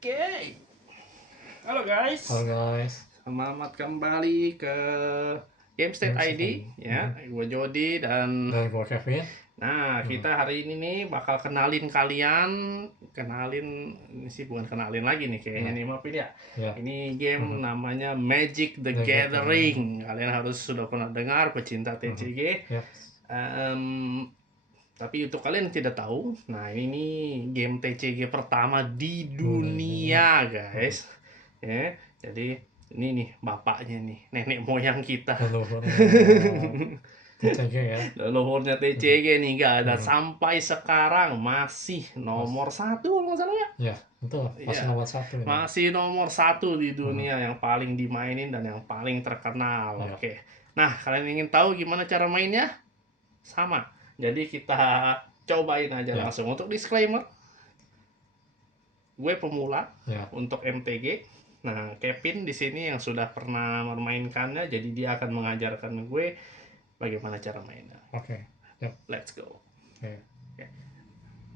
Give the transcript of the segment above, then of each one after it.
Oke, halo guys. Halo guys. Selamat kembali ke GameState ID ya. Gue Jody dan gue Kevin. kita hari ini nih bakal kenalin ini sih bukan kenalin lagi nih kayaknya nih, maafin ya. Ini game namanya Magic the Gathering. Kalian harus sudah pernah dengar, pecinta TCG. Tapi untuk kalian yang tidak tahu, nah ini game TCG pertama di dunia, guys. Ya, jadi ini nih bapaknya nih, nenek moyang kita. TCG ya. Leluhurnya TCG nih, gak ada sampai sekarang masih nomor satu kalau nggak salah ya. Ya, betul. Masih nomor satu. Masih nomor satu di dunia, yang paling dimainin dan yang paling terkenal. Oke. Nah, kalian ingin tahu gimana cara mainnya? Sama. Jadi kita cobain aja langsung. Untuk disclaimer, gue pemula untuk MTG. Nah, Kevin di sini yang sudah pernah memainkannya, jadi dia akan mengajarkan gue bagaimana cara mainnya. Oke. Let's go.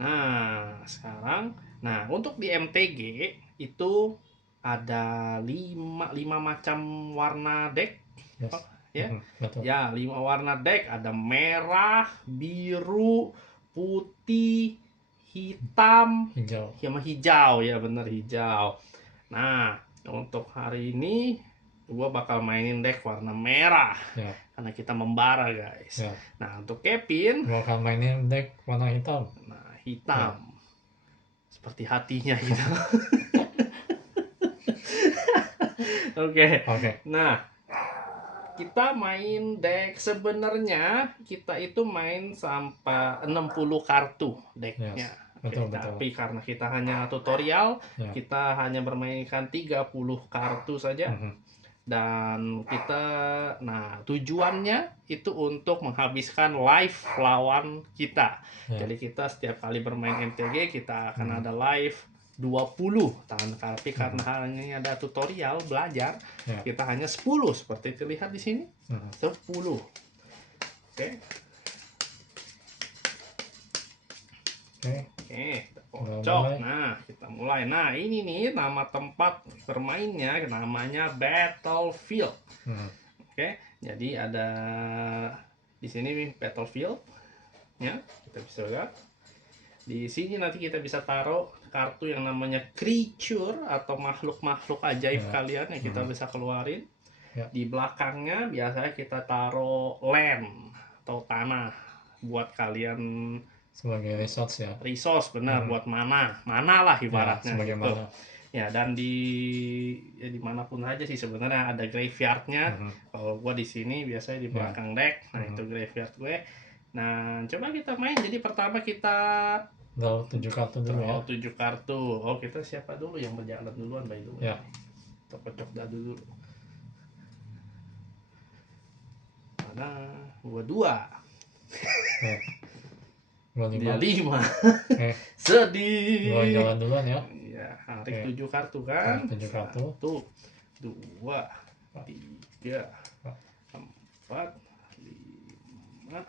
Nah, sekarang, untuk di MTG itu ada 5 macam warna deck. Ya, 5 warna deck. Ada merah, biru, putih, hitam, sama hijau. Ya bener, hijau. Nah, untuk hari ini gua bakal mainin deck warna merah karena kita membara, guys. Nah, untuk Kevin gua akan mainin deck warna hitam. Nah, hitam seperti hatinya gitu. Oke. Nah, kita main deck, sebenarnya kita itu main sampai 60 kartu decknya. Tapi karena kita hanya tutorial, kita hanya bermainkan 30 kartu saja. Dan kita, tujuannya itu untuk menghabiskan live lawan kita. Jadi kita setiap kali bermain MTG kita akan ada live 20 tapi karena hanya ada tutorial belajar, kita hanya 10 seperti terlihat di sini. 10. Oke, kita kocok. Nah, kita mulai. Nah, ini nih nama tempat bermainnya, namanya Battlefield. Oke, jadi ada di sini Battlefield ya, kita bisa lihat. Di sini nanti kita bisa taruh kartu yang namanya creature atau makhluk-makhluk ajaib kalian yang kita bisa keluarin. Di belakangnya biasanya kita taruh land atau tanah buat kalian sebagai resource ya. Resource, benar, buat mana lah ibaratnya gitu. Mana. Ya, dan dimanapun aja sih sebenarnya ada graveyardnya. Kalau gua di sini biasanya di belakang deck. Nah, itu graveyard gue. Nah, coba kita main. Jadi pertama kita draw 7 kartu dulu ya. 7 kartu. Oh, kita siapa dulu yang berjalan duluan, by the way. Kita kocok dulu. Mana? Gua 2. Dia 5. Sedih. Gua jalan duluan ya. Iya, tarik 7 kartu kan? 7 kartu. 1, 2, 3, 4, 5,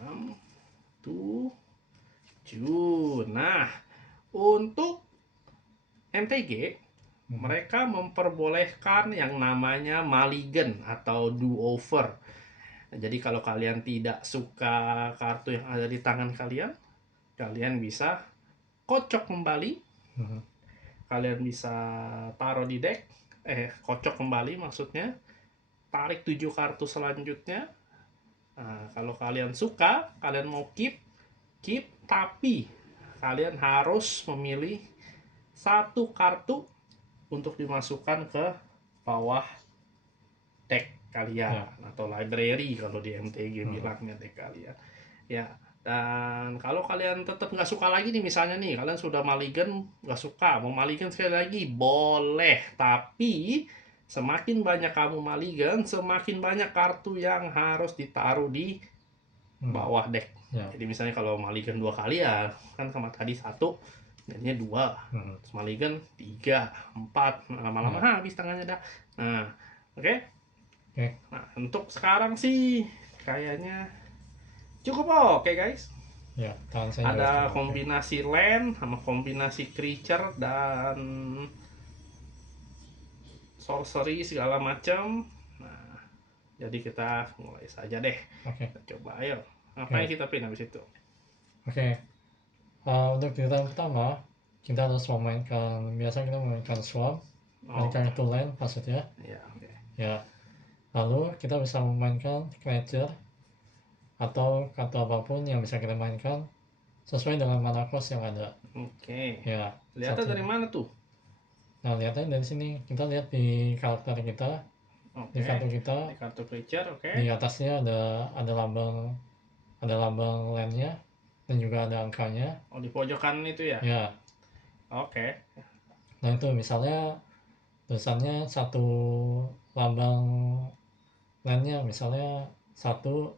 6, 7. Nah, untuk MTG mereka memperbolehkan yang namanya mulligan atau do over. Jadi kalau kalian tidak suka kartu yang ada di tangan kalian, kalian bisa kocok kembali. Kalian bisa taruh di deck, kocok kembali maksudnya, tarik 7 kartu selanjutnya. Nah, kalau kalian suka, kalian mau keep, tapi kalian harus memilih 1 kartu untuk dimasukkan ke bawah deck kalian atau library kalau di MTG bilangnya deck kalian. Ya, dan kalau kalian tetap nggak suka lagi nih, misalnya nih kalian sudah mulligan, nggak suka, mau mulligan sekali lagi boleh, tapi semakin banyak kamu mulligan, semakin banyak kartu yang harus ditaruh di bawah deck. Jadi misalnya kalau mulligan 2 kali ya kan, sama tadi 1 jadinya 2, terus mulligan 3, 4, lama-lama habis tangannya dah. Nah, oke. Nah, untuk sekarang sih kayaknya cukup oke, guys. Ya, tangan saya juga Ada sekarang. Oke. kombinasi land sama kombinasi creature dan sorcery segala macam. Nah, jadi kita mulai saja deh. Oke. Kita coba ayo. Apa Oke. yang kita pin habis itu? Oke. Untuk giliran pertama, kita harus memainkan, biasa kita memainkan swamp, Oh, mainkan itu land maksudnya. ya, oke. Ya, lalu kita bisa memainkan creature atau kartu apapun yang bisa kita mainkan sesuai dengan mana cost yang ada. Oke. Ya, Lihatnya satu. dari mana tuh? Nah, lihatnya dari sini. Kita lihat di karakter kita, Oke. di kartu kita, Di kartu creature, oke. di atasnya ada lambang landnya dan juga ada angkanya. Oh, di pojokan itu ya? Ya, Oke. nah itu misalnya tulisannya satu lambang landnya misalnya satu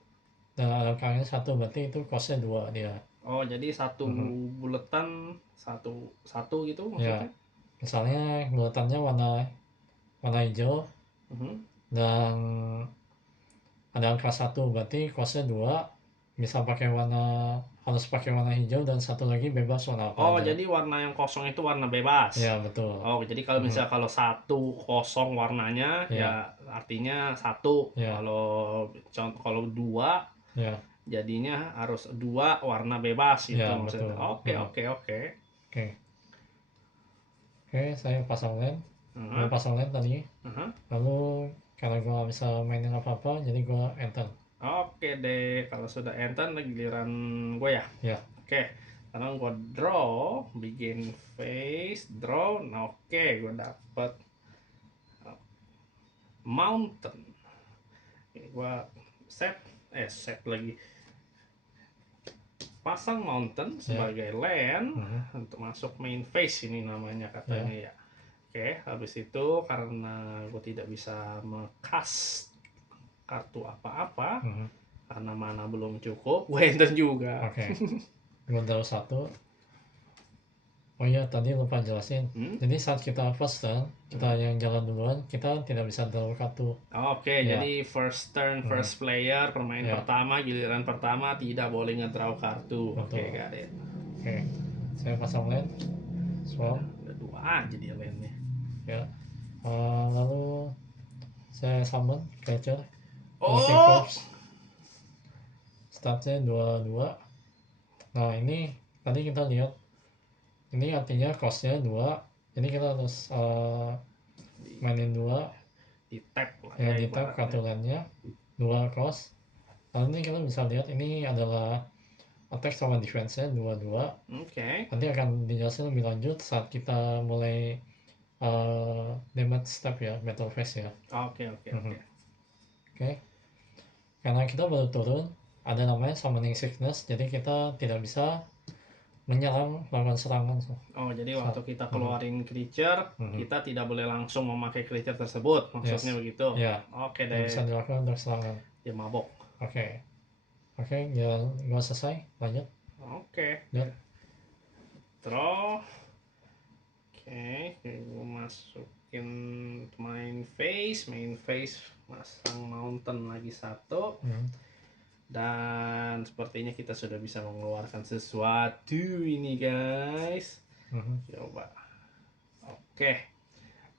dan angkanya satu, berarti itu costnya 2 dia. Oh, jadi satu Mhm. buletan satu satu gitu Ya, maksudnya? misalnya buletannya warna hijau Mhm. dan ada angka 1, berarti costnya 2, bisa pakai harus pakai warna hijau dan satu lagi bebas warna apa Oh, aja. jadi warna yang kosong itu warna bebas. Ya, betul. Oh, jadi kalau Mhm. misalnya kalau satu kosong warnanya ya Ya, artinya satu. ya, Kalau dua ya, jadinya harus dua warna bebas gitu ya, maksudnya. betul. Oke, Mhm. oke, oke. Oke. Oke, saya pasang land. Gue Aha, pasang land tadi. aha. Lalu karena gue gak bisa mainin apa-apa, jadi gue enter. Oke deh, kalau sudah enter giliran gue ya. Ya, Oke, sekarang gue draw, bikin face, draw. Nah, oke, gue dapet mountain. Ini gue set, set lagi. Pasang mountain sebagai land Mhm. untuk masuk main phase ini namanya katanya ya. Oke, habis itu karena gue tidak bisa mecast kartu apa-apa Mhm. karena mana belum cukup, gue enter juga. Oke. Gue draw 1. Oh iya, tadi lupa jelasin. Hmm? Jadi saat kita first turn, kita yang jalan duluan, kita tidak bisa draw kartu. Oke, Ya. jadi first turn, first player, permain Ya. pertama, giliran pertama tidak boleh ngedraw kartu. Oke, Betul. got it. Oke. Saya pasang land, swamp. Udah dua aja dia lainnya. Ya. Lalu saya summon creature, Walking Oh, Corpse. Startnya 2-2. Nah, ini tadi kita lihat, ini artinya costnya 2, jadi kita harus mainin 2 di tap lah ya, ya di tab ibaratnya. kartu landnya 2 cost. Lalu ini kita bisa lihat ini adalah attack sama defense-nya 2-2. Oke. Nanti akan dijelasin lebih lanjut saat kita mulai damage step ya, battle phase ya. Oke, oke, Mhm. oke. Oke. Karena kita baru turun, ada namanya summoning sickness, jadi kita tidak bisa menyerang lawan serangan. Oh, jadi waktu kita Mhm. keluarin creature, Mhm. kita tidak boleh langsung memakai creature tersebut, maksudnya Yes. begitu. Ya, Oke yang deh, bisa dilakukan untuk serangan. dia mabok. Oke. Oke, ya gak selesai, lanjut. Oke. Lihat. Draw. Oke, gue masukin main face, masang mountain lagi satu. Mhm. Dan sepertinya kita sudah bisa mengeluarkan sesuatu ini guys. Mhm. Coba. Oke.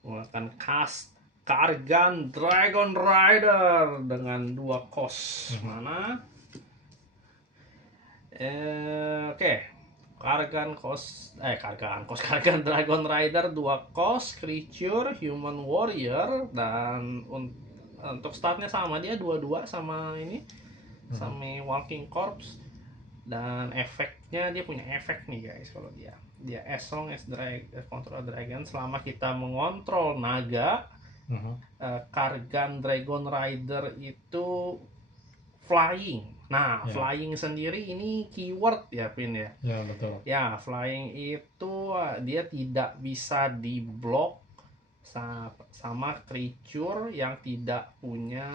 Mengeluarkan cast Kargan Dragon Rider dengan 2 cost. Mana? Oke. Kargan Dragon Rider 2 cost, creature, human warrior, dan untuk startnya sama, dia 2-2 sama ini, sama walking corpse. Dan efeknya, dia punya efek nih guys. Kalau dia as long as control dragon, selama kita mengontrol naga, Kargan Dragon Rider itu flying. Nah, Ya. flying sendiri ini keyword ya, Pin ya. Ya, betul. Ya, flying itu dia tidak bisa diblok sama creature yang tidak punya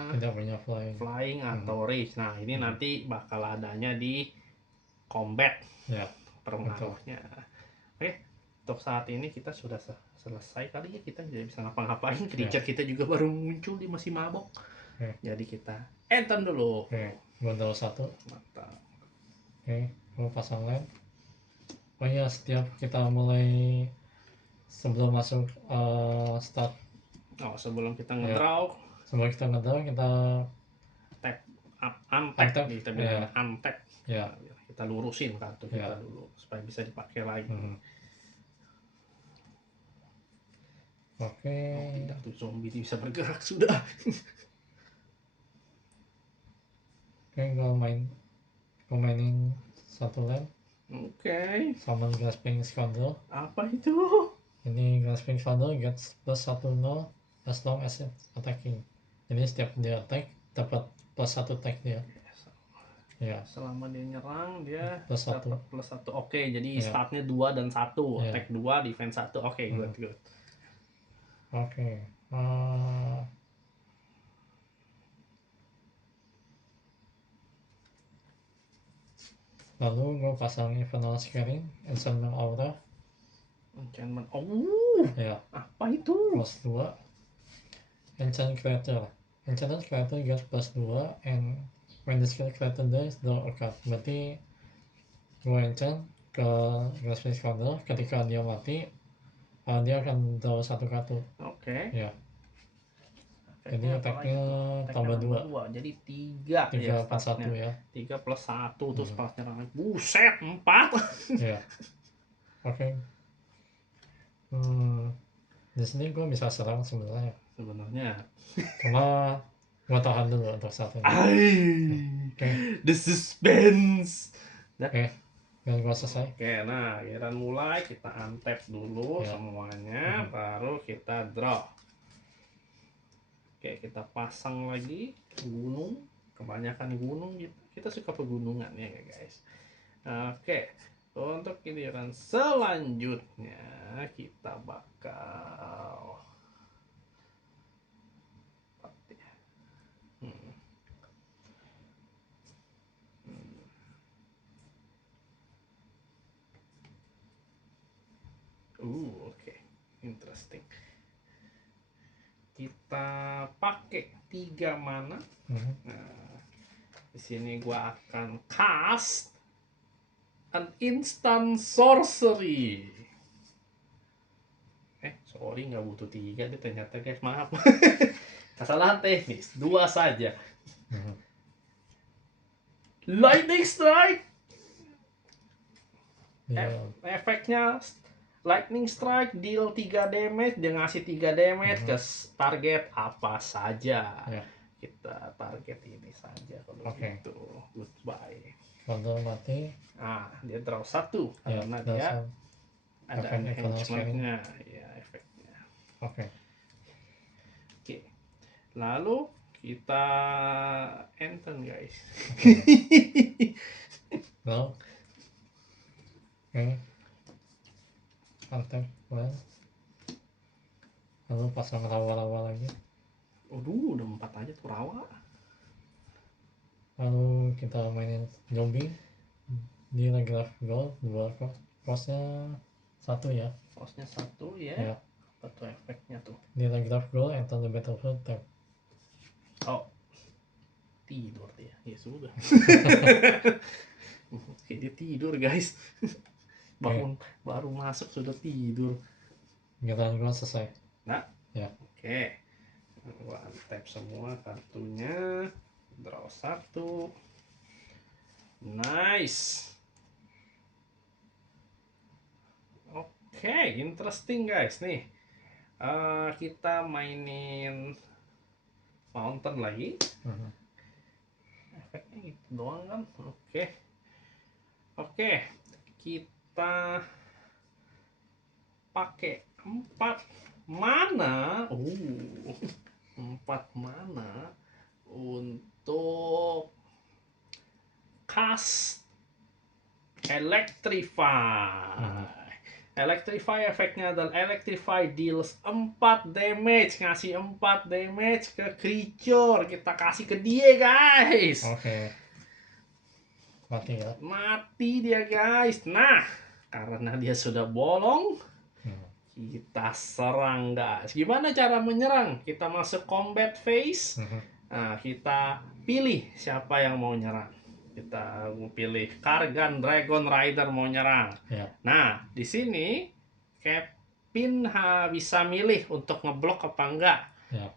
flying atau rage. Nah, ini nanti bakal adanya di combat Ya, pengaruhnya. Oke, untuk saat ini kita sudah selesai kali ya, kita tidak bisa ngapa-ngapain. Creature kita juga baru muncul, dia masih mabok. Jadi kita enter dulu. Oke, gue draw 1. Mantap. Oke, gue pasang land. Oh iya, setiap kita mulai sebelum masuk start, Oh, sebelum kita ya, ngedraw, sebelum kita ngedraw kita tap untap, untap, kita ya, bilang untap. ya, Nah, kita lurusin kartu ya. kita dulu supaya bisa dipakai lagi. Oke. Oh tidak, tuh zombie ini bisa bergerak sudah. Oke, gue mainin satu land. Oke. Summon Grasping Scoundrel. Apa itu? Ini Grasping Scoundrel gets plus 1/0 as long as it's attacking. Jadi setiap dia attack dapat plus 1 attack dia. Ya. Selama dia nyerang dia Plus 1. dapat plus 1. Oke, jadi Ya. startnya 2 dan 1. Ya. Attack 2, defense 1. Oke, good. Oke. Lalu gue pasang Infernal Scaring, Enchantment Aura. Enchantment. Ya. Apa itu? Plus 2. Enchant Creature. Enchanted Creature gets plus 2 and when this creature dies, draw a card. Berarti gue enchant ke Grasping Scoundrel, ketika dia mati dia akan draw satu kartu. Oke. Ya. Jadi attack-nya tambah 2. Jadi 3 ya startnya. 3 3 plus 1 terus pas nyerang. Buset, 4. Ya. Oke. Di sini gue bisa serang sebenarnya. Cuma gue tahan dulu untuk saat ini. Oke. The suspense. Oke. Dan gue selesai. Oke, nah giliran mulai kita untap dulu semuanya, baru kita draw. Oke, kita pasang lagi gunung. Kebanyakan gunung gitu. Kita suka pegunungan ya guys. Oke, untuk giliran selanjutnya kita bakal oke. Interesting. Kita pakai 3 mana. Nah, di sini gua akan cast an instant sorcery. Sorry, nggak butuh 3 deh ternyata guys, maaf. Kesalahan teknis, 2 saja. Lightning Strike. Efeknya Lightning Strike, deal 3 damage, dia ngasih 3 damage ke target apa saja. Kita target ini saja kalau gitu. Goodbye. Kalau mati, dia draw 1 karena dia ada enhancement-nya, ya efeknya. Oke. Lalu kita enter guys. Lalu Antep, lalu pasang rawa-rawa lagi. Udah 4 aja tuh rawa. Lalu kita mainin zombie di Telegraph Gold 2 cost-nya 1 ya. Cost-nya 1 ya. Apa tuh efeknya tuh? Di Telegraph Gold enter the battlefield tap. Tidur dia. Ya sudah. Dia tidur guys. Baru masuk sudah tidur. Giliran gua selesai. Nah. Ya. Oke. Gua untap semua kartunya. Draw 1. Nice. Oke, interesting guys nih. Kita mainin Mountain lagi. Efeknya gitu doang kan. Oke. Kita pakai 4 mana. 4 mana untuk cast Electrify. Electrify efeknya adalah Electrify deals 4 damage, ngasih 4 damage ke creature. Kita kasih ke dia guys. Oke. Mati ya. Mati dia guys. Nah, karena dia sudah bolong, kita serang guys. Gimana cara menyerang? Kita masuk combat phase. Nah, kita pilih siapa yang mau nyerang. Kita pilih Kargan Dragon Rider mau nyerang. Ya. Nah, di sini Kevin bisa milih untuk ngeblok apa enggak Ya.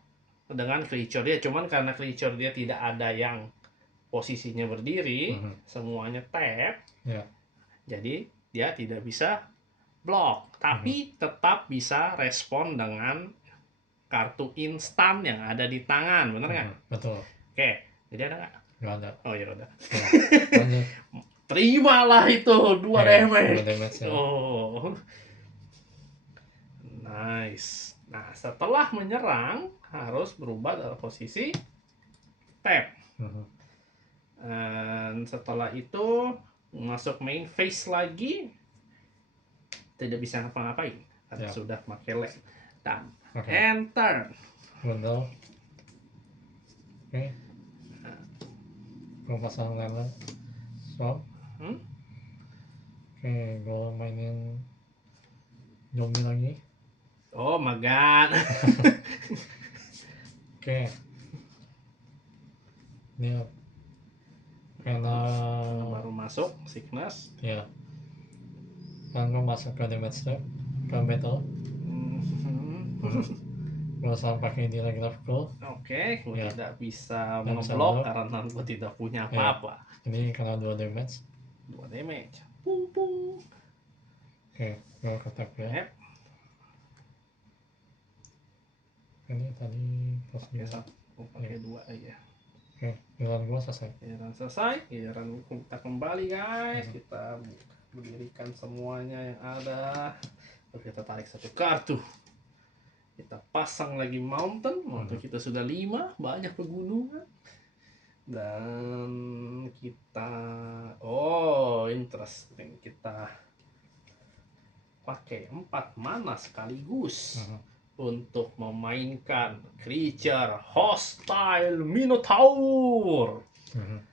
dengan creature dia. Cuman karena creature dia tidak ada yang posisinya berdiri, semuanya tap. Ya. Jadi dia tidak bisa blok, tapi tetap bisa respon dengan kartu instan yang ada di tangan, bener nggak? Betul. Oke, jadi ada nggak? Nggak ada. Oh ya udah. Ya. Lanjut. Terimalah itu 2 damage. 2 damage ya. Oh, nice. Nah, setelah menyerang harus berubah dalam posisi tap. Dan setelah itu masuk main phase lagi, tidak bisa ngapa-ngapain karena sudah pakai land. Dan enter. Bundle. Oke. Gue pasang lemon swap. Oke, gue mainin zombie lagi. Oh my god. Oke. Ini karena baru masuk sickness. Ya. Kan gue masuk ke damage step ke battle. Gue selalu pakai di Telegraph Gold. Oke, gue Ya. tidak bisa Nggak bisa ngeblok ngeblok. karena gue tidak punya apa-apa. Ini karena 2 damage. 2 damage. Pung pung. Oke, gue ketak ya. Yep. Ini tadi plus Oke, 2. satu. Pakai 2 aja. Oke, giliran gue selesai. Giliran selesai, giliran kita kembali guys. Kita berdirikan semuanya yang ada. Terus kita tarik satu kartu. Kita pasang lagi mountain kita sudah 5, banyak pegunungan. Dan kita interesting, kita pakai 4 mana sekaligus untuk memainkan creature Hostile Minotaur.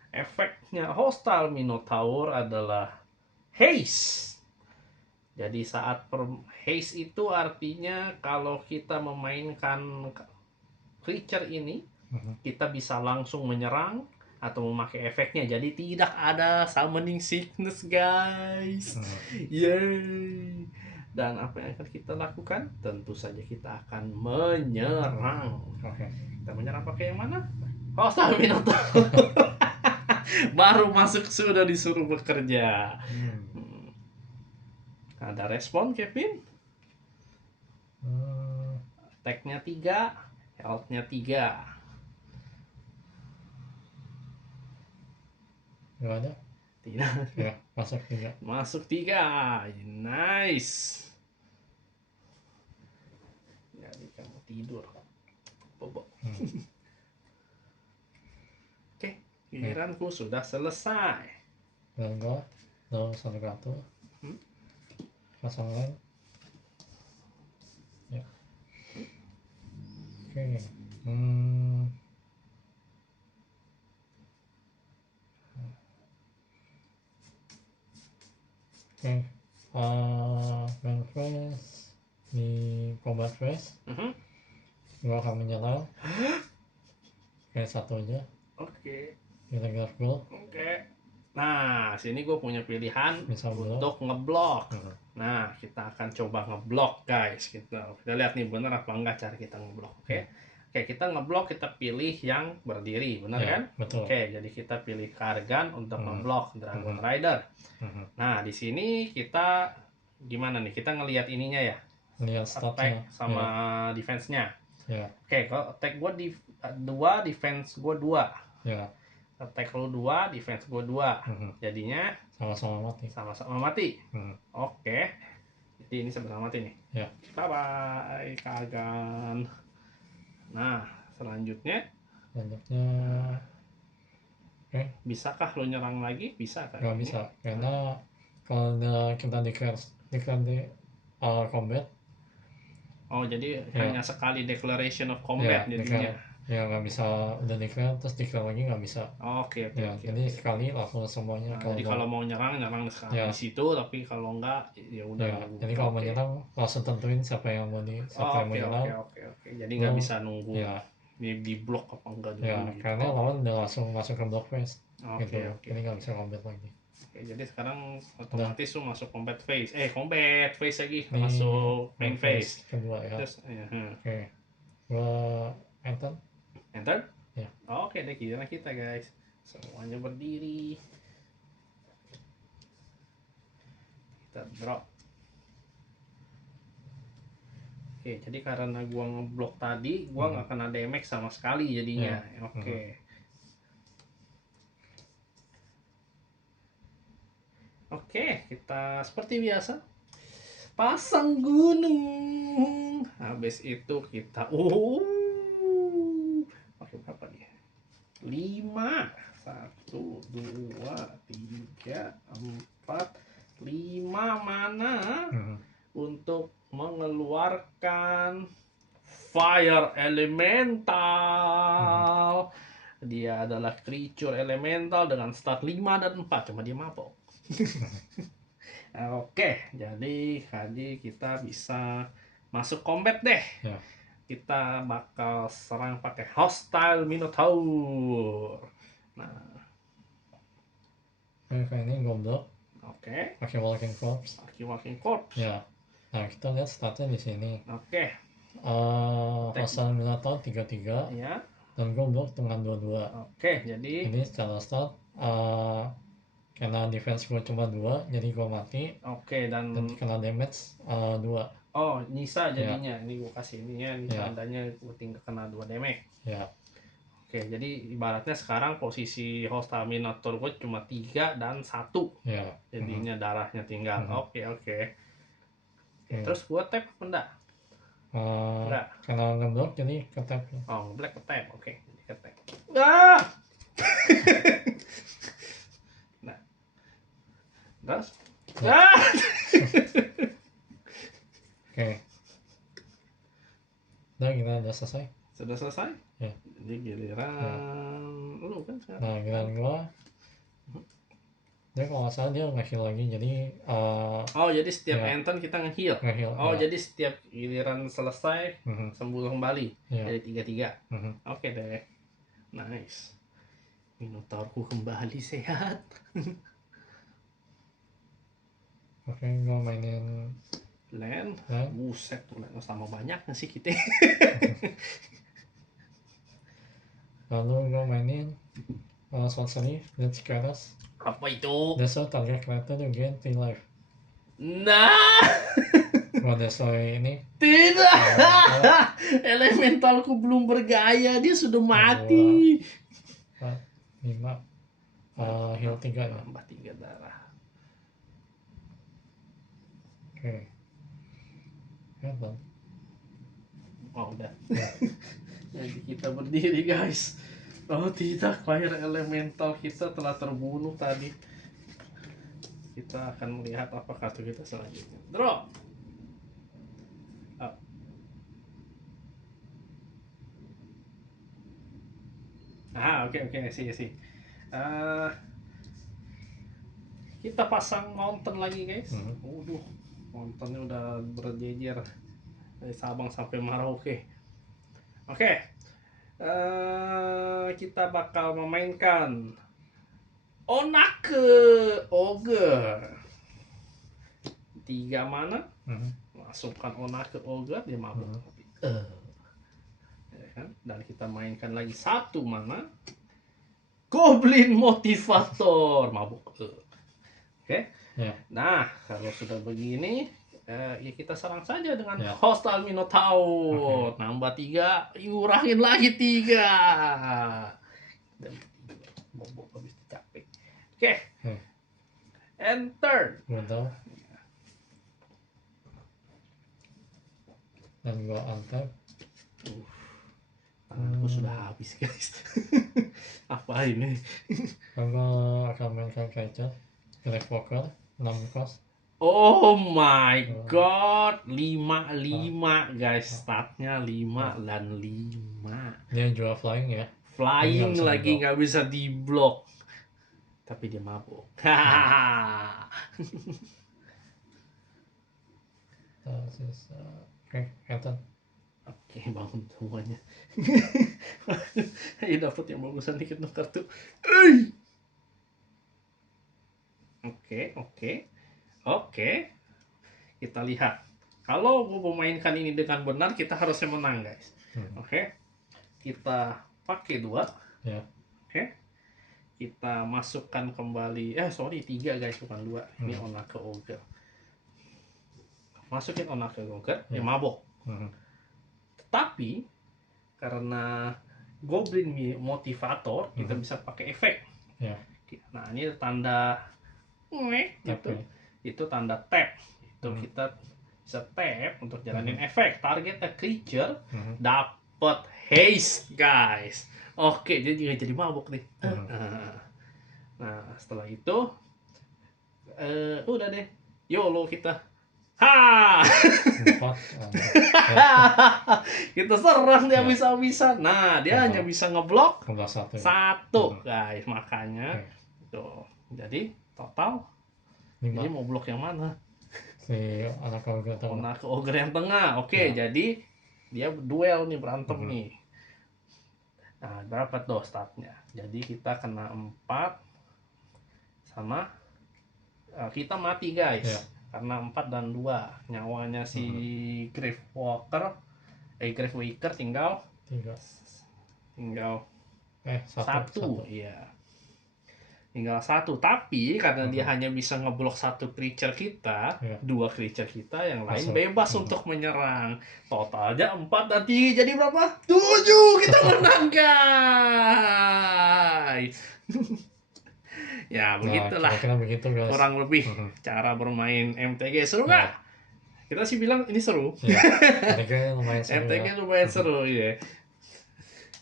Efeknya Hostile Minotaur adalah haste. Jadi saat haste itu artinya kalau kita memainkan creature ini, kita bisa langsung menyerang atau memakai efeknya. Jadi tidak ada summoning sickness, guys. Yay! Dan apa yang akan kita lakukan? Tentu saja kita akan menyerang. Kita menyerang pakai yang mana? Hostile Minotaur. Baru masuk sudah disuruh bekerja. Ada respon, Kevin? Attack-nya 3, health-nya 3. Nggak ada? Tidak. Ya, masuk 3. Masuk 3. Nice. Jadi kamu tidur. Bobo. Oke, giliranku sudah selesai. Dan gue lalu satu kartu. Pasang lain. Ya. Oke. Oke. Main phase di combat phase. Gue akan menyerang. Kayak satu aja. Oke. Telegraph Gold. Oke. Nah, sini gue punya pilihan Bisa untuk ngeblok. Nah, kita akan coba ngeblok, guys. Kita lihat nih bener apa enggak cara kita ngeblok. Oke. Oke, kita ngeblok, kita pilih yang berdiri, bener kan? Betul. Oke, jadi kita pilih Kargan untuk ngeblok Dragon Rider. Nah, di sini kita gimana nih? Kita ngelihat ininya ya. Lihat statnya. Attack sama defense-nya. Ya. Oke, kalau attack gue 2, defense gue 2. Ya. Attack lu 2, defense gue 2. Jadinya sama-sama mati. Sama-sama mati. Oke. Jadi ini sama-sama mati nih. Ya. Bye bye, Kargan. Nah, selanjutnya bisakah lo nyerang lagi? Bisa kan? Nggak bisa, karena kalau kita declare di combat. Oh, jadi hanya sekali declaration of combat jadinya. Ya nggak bisa, udah declare terus declare lagi nggak bisa. Oke. Jadi sekali langsung semuanya. Jadi kalau mau nyerang sekali di situ, tapi kalau enggak ya udah. Jadi kalau mau nyerang langsung tentuin siapa yang mau nyerang. Oke. Jadi nggak bisa nunggu. Ya. di blok apa enggak dulu Ya, gitu. karena lawan udah langsung masuk ke block phase. Oke, Gitu. oke. Jadi nggak bisa combat lagi. Oke, jadi sekarang otomatis tuh masuk combat phase. Combat phase lagi, Ini masuk main phase. kedua ya. Terus, Oke. Gua enter. enter. Ya. Oke, deh giliran kita guys. Semuanya berdiri. Kita drop. Oke, jadi karena gua ngeblok tadi, gua nggak kena damage sama sekali jadinya. Oke. Oke, kita seperti biasa pasang gunung. Habis itu kita pakai berapa nih? 5. 1 2 3 4 5 mana untuk mengeluarkan fire elemental. Dia adalah creature elemental dengan stat 5 dan 4, cuma dia mabok. Oke, jadi kita bisa masuk combat deh. Ya. Kita bakal serang pakai hostile Minotaur. Nah, ini goblok. oke. Pakai walking corpse. Walking corpse. Ya. Nah, kita lihat statnya di sini. Oke. Hostile Minotaur 33. Ya. Dan goblok dengan 22. Oke, jadi ini secara start karena defense gue cuma 2, jadi gue mati. Oke, dan kena damage 2. Oh, nyisa jadinya. Ini gue kasih ini ya, ini Ya. tandanya gue tinggal kena 2 damage. Ya. Oke, jadi ibaratnya sekarang posisi hostile Minotaur gue cuma 3 dan 1. Ya. Jadinya darahnya tinggal. Oke. Terus gue tap apa enggak? Enggak. Karena ngeblok jadi ke tap. Oh, black ke tap. Oke, jadi ke tap. Ah! Nah. Terus? Ah! Oke. Udah, kita udah selesai. Sudah selesai? Ya. Jadi giliran lu kan sekarang. Nah, giliran gua. Dia kalau nggak salah dia nge-heal lagi, jadi jadi setiap enten kita nge-heal. Nge-heal, ya. Jadi setiap giliran selesai sembuh kembali. Ya. Jadi 3-3. Oke deh. Nice. Minotaurku kembali sehat. Oke, gua mainin Land. Buset tuh land sama banyaknya sih kita. Lalu gua mainin sorcery, Death Scarus. Apa itu? Destroy target character to gain 3 life. Nah. Gua destroy ini. Tidak. Elementalku belum bergaya, dia sudah mati. 4, 5. Heal 3 ya. Tambah 3 darah. Oke. Ya, Bang. Oh, udah. Jadi kita berdiri, guys. Oh tidak, fire elemental kita telah terbunuh tadi. Kita akan melihat apa kartu kita selanjutnya. Draw. Oke, sih. Kita pasang mountain lagi, guys. Waduh, mountainnya udah berjejer dari Sabang sampai Merauke. Oke. Kita bakal memainkan Onake Ogre. 3 mana? Masukkan Onake Ogre, dia mabuk. Ya kan? Dan kita mainkan lagi 1 mana? Goblin Motivator, mabuk. Oke. Ya. Nah, kalau sudah begini, ya kita serang saja dengan hostile Minotaur. Nambah 3, urangin lagi 3. Dan bobok habis capek. Oke. Enter. Betul. Dan gua untap. Tanganku sudah habis, guys. Apa ini? Gua akan mainkan creature Black Walker 6 cost. Oh my god, 5 guys, statnya 5 dan 5. Dia jual flying ya. Flying lagi nggak bisa di block. Tapi dia mabuk. Oke, enter. Oke, bangun semuanya. Ayo dapat yang bagusan dikit dong kartu. Oke. Kita lihat. Kalau mau memainkan ini dengan benar, kita harusnya menang, guys. Oke. Kita pakai 2. Ya. Oke. Kita masukkan kembali. Sorry, 3 guys, bukan 2. Ini Onake Ogre. Masukin Onake Ogre, dia mabok. Tetapi karena Goblin motivator, kita bisa pakai efek. Ya. Nah, ini tanda gitu. Itu tanda tap. Itu kita bisa tap untuk jalanin efek. Target a creature dapat haste, guys. Oke, dia juga jadi mabuk nih. Nah, setelah itu udah deh. YOLO kita. Kita serang dia habis-habisan. Nah, dia hanya bisa ngeblok 1, guys. Makanya tuh. Jadi total 5. Jadi mau blok yang mana? Si Onake Ogre tengah. Onake Ogre yang tengah. Oke, jadi dia duel nih, berantem nih. Nah, berapa tuh startnya? Jadi kita kena 4 sama kita mati, guys. Karena 4 dan 2 nyawanya si Gravewalker tinggal 1. Iya, tinggal 1. Tapi karena dia hanya bisa ngeblok 1 creature kita, 2 creature kita yang lain bebas untuk menyerang. Totalnya 4 dan 3 jadi berapa? 7. Kita menang, guys. Ya, begitulah. Begitu, guys. Kurang lebih cara bermain MTG. Seru nggak? Kita sih bilang ini seru. MTG lumayan seru, ya.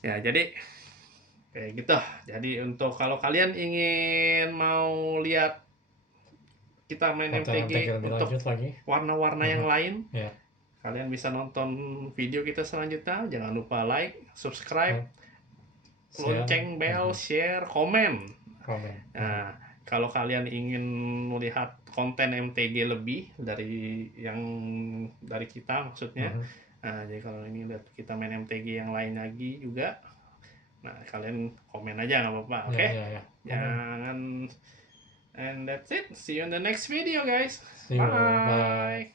Ya, jadi kayak gitu. Jadi untuk kalau kalian ingin mau lihat kita main MTG untuk warna-warna yang lain, kalian bisa nonton video kita selanjutnya. Jangan lupa like, subscribe, lonceng bell, share, komen. Nah, kalau kalian ingin melihat konten MTG lebih dari kita maksudnya, nah, jadi kalau ini lihat kita main MTG yang lain lagi juga, nah kalian komen aja nggak apa-apa, oke? Jangan, and that's it. See you in the next video, guys. Bye.